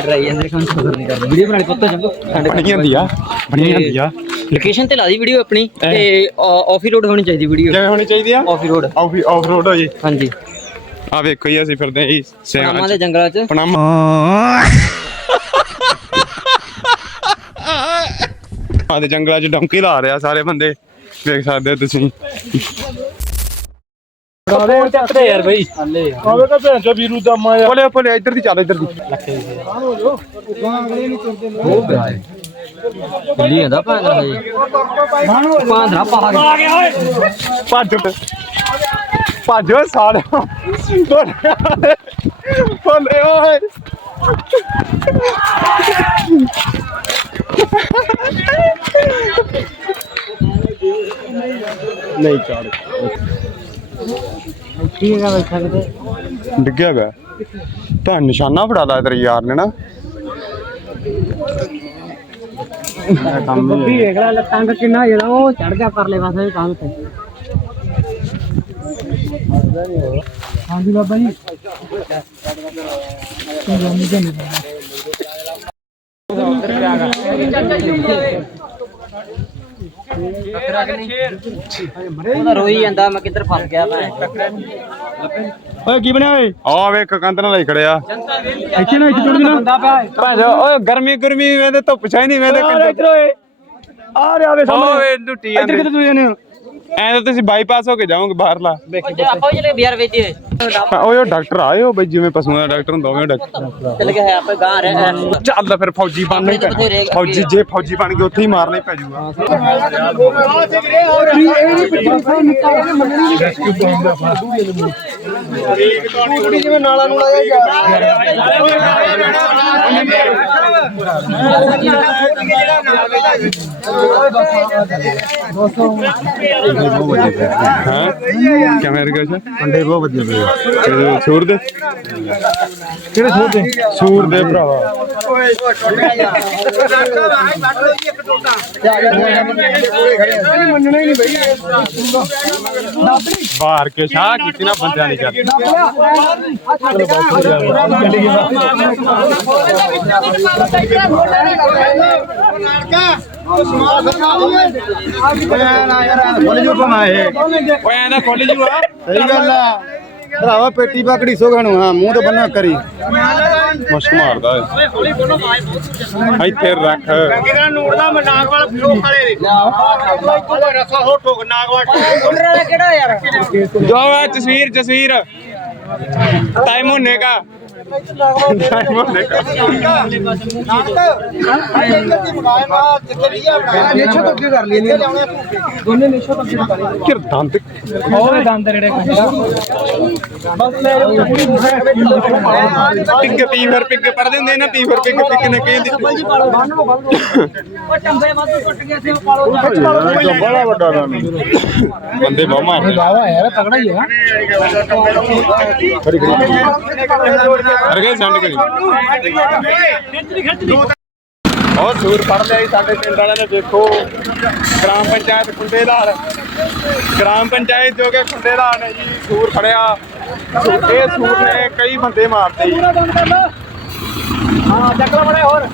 ਕਰਾਈ ਜਾਂਦੇ ਕੰਮ ਖਬਰ ਨਹੀਂ ਕਰਦੇ ਵੀਡੀਓ ਬਣਾ ਲਈ ਪੁੱਤ ਚੰਗੋ ਸਾਡੇ ਬਣੀ ਜਾਂਦੀ ਆ ਬਣੀ ਜਾਂਦੀ ਆ। ਲੋਕੇਸ਼ਨ ਤੇ ਲਾ ਦੀ ਵੀਡੀਓ ਆਪਣੀ ਤੇ ਆਫੀ ਰੋਡ ਹੋਣੀ ਚਾਹੀਦੀ ਵੀਡੀਓ ਕਿਵੇਂ ਹੋਣੀ ਚਾਹੀਦੀ ਆ? ਆਫੀ ਰੋਡ ਆਫ ਆਫ ਰੋਡ ਹੋ ਜੀ। ਹਾਂਜੀ। ਆ ਵੇਖੋ ਜੀ ਅਸੀਂ ਫਿਰਦੇ ਜੀ ਸਿਆਣਾ ਦੇ ਜੰਗਲਾਂ 'ਚ। ਪਨਾਮਾ ਆ ਦੇ ਜੰਗਲਾਂ 'ਚ ਡੌਂਕੀ ਲਾ ਰਿਹਾ ਸਾਰੇ ਬੰਦੇ। ਵੇਖ ਸਕਦੇ ਤੁਸੀਂ। ਫੋਨ ਚੱਕਦੇ ਯਾਰ ਬਈ। ਹੱਲੇ ਆਵੇ ਤਾਂ ਭੈਣ ਚੋ ਵੀਰੂ ਦਾ ਮਾਇਆ। ਬੋਲੇ ਬੋਲੇ ਇੱਧਰ ਦੀ ਚੱਲ ਇੱਧਰ ਦੀ। ਦਿੱਲੀ ਆਂਦਾ ਭਾਂਗਾ ਜੀ ਭਾਂਦਰਾ ਪਾ ਗਿਆ ਭੱਜ ਭੱਜ ਓਏ ਸਾਲ। ਬੋਲੇ ਓਏ। ਨਹੀਂ ਚੜ ਬੈਠਾ ਕਿਤੇ ਡਿੱਗਿਆ ਗਿਆ ਤਾਂ ਨਿਸ਼ਾਨਾ ਫੜਾ ਲਾ ਤੇਰੇ ਯਾਰ ਨੇ ਨਾ। ਬੱਬੀ ਵੇਖ ਲੈ ਲੱਤਾਂ ਦਾ ਕਿੰਨਾ ਜਿਹੜਾ ਉਹ ਚੜ ਗਿਆ ਪਰਲੇ ਪਾਸੇ ਕੰਨ ਤੇ। ਹਾਂਜੀ ਬਾਬਾ ਜੀ। ਉਹਦਾ ਰੋਈ ਜਾਂਦਾ ਮੈਂ ਕਿੱਧਰ ਫਸ ਗਿਆ ਮੈਂ। ਓਏ ਕੀ ਬਣਿਆ ਓਏ? ਆ ਵੇਖ ਕੰਧ ਨਾਲ ਹੀ ਖੜਿਆ। ਇੱਥੇ ਨਾ ਇੱਥੇ ਚੜ ਨਾ ਬੰਦਾ ਪਿਆ ਭਾਜੋ ਓਏ ਗਰਮੀ ਗਰਮੀ ਵੇ ਤੇ ਧੁੱਪ ਛਾਈ ਨਹੀਂ ਵੇ ਤੇ ਓਏ। ਆ ਰਿਹਾ ਵੇ ਸਾਹਮਣੇ। ਓਏ ਲੁੱਟੀ ਇੱਧਰ ਕਿੱਥੇ ਤੁਸੀਂ ਜਾਂਦੇ ਹੋ? ਐ ਤਾਂ ਤੁਸੀਂ ਬਾਈਪਾਸ ਹੋ ਕੇ ਜਾਓਗੇ ਬਾਹਰਲਾ। ਆਪਾਂ ਚਲੇ ਬਿਆਰ ਵੇਚੀ ਓਏ ਉਹ ਡਾਕਟਰ ਆਏ ਹੋ ਬਈ ਜਿਵੇਂ ਪਸ਼ੂਆਂ ਦਾ ਡਾਕਟਰ ਹੁੰਦਾ ਉਵੇਂ ਡਾਕਟਰ। ਚਲ ਗਿਆ ਹੈ ਆਪਾਂ ਗਾਂ ਰਹਿ ਚੱਲ ਫਿਰ ਫੌਜੀ ਬਣਨਾ ਹੀ ਪੈਣਾ ਫੌਜੀ ਜੇ ਫੌਜੀ ਬਣ ਕੇ ਉੱਥੇ ਹੀ ਮਾਰਨਾ ਹੀ ਪੈ ਜਾਊਗਾ ਜਿਵੇਂ ਨਾਲਾ ਨੂੰ ਲਾਇਆ ਹਾਂ ਕਿਵੇਂ ਰਗਾ ਸਾ ਅੰਡੇ ਬਹੁਤ ਵਧੀਆ ਬਈ ਸੂਰ ਦੇ ਕਿਹੜੇ ਸੋਚਦੇ ਸੂਰ ਦੇ? ਭਰਾਵਾ ਮੰਨਣਾ ਹੀ ਨਹੀਂ ਬਈ ਬਾਹਰ ਕੇ ਸ਼ਾਹ ਕੀਤੀ ਨਾ ਬੰਦਿਆਂ ਨਹੀਂ ਕਰਦੀ ਖੁੱਲ ਜੂ ਪੇਟੀ ਬਾਕੜੀ ਸੋ ਗਣੂ ਹਾਂ ਮੂੰਹ ਤੇ ਬੰਨਾ ਕਰੀ। ਮੁਸ਼ਕ ਮਾਰਦਾ ਇੱਥੇ ਰੱਖ। ਜੋ ਤਸਵੀਰ ਤਸਵੀਰ ਟਾਈਮ ਹੋਨੇ ਕਾ। ਨੇਸ਼ਾ ਤੋਂ ਅੱਗੇ ਕਰ ਲਈ ਨੇ ਦੋਨੇ ਨੇਸ਼ਾ ਤੋਂ ਅੱਗੇ ਕਰ ਲਈ ਕਿਰ ਦੰਦ ਹੋਰ ਦੰਦ ਜਿਹੜੇ ਬਸ ਲੈ ਪਿੱਗ ਪੀਵਰ ਪਿੱਗ ਪੜਦੇ ਹੁੰਦੇ ਨਾ ਪੀਵਰ ਪਿੱਗ ਪਿੱਗ ਨੇ ਕਹਿੰਦੇ ਉਹ ਟੰਬੇ ਵਾਧੂ ਟੁੱਟ ਗਏ ਸੀ ਉਹ ਪਾਲੋ ਬੜਾ ਵੱਡਾ ਬੰਦੇ ਬਾਵਾ ਯਾਰ ਤਗੜਾ ਹੀ ਆ। ਅਰ ਗਏ ਸੰਡ ਕਰੀ। ਉਹ ਸੂਰ ਪੜ ਲਿਆ ਜੀ ਸਾਡੇ ਪਿੰਡ ਵਾਲਿਆਂ ਨੇ ਦੇਖੋ। ਗ੍ਰਾਮ ਪੰਚਾਇਤ ਖੁੰਡੇਲਾਲ ਗ੍ਰਾਮ ਪੰਚਾਇਤ ਜੋ ਕਿ ਖੁੰਡੇਲਾਲ ਨੇ ਜੀ ਸੂਰ ਫੜਿਆ। ਇਹ ਸੂਰ ਨੇ ਕਈ ਬੰਦੇ ਮਾਰਤੇ ਜੀ। ਹਾਂ ਚੱਕਲਾ ਬੜੇ ਹੋਰ।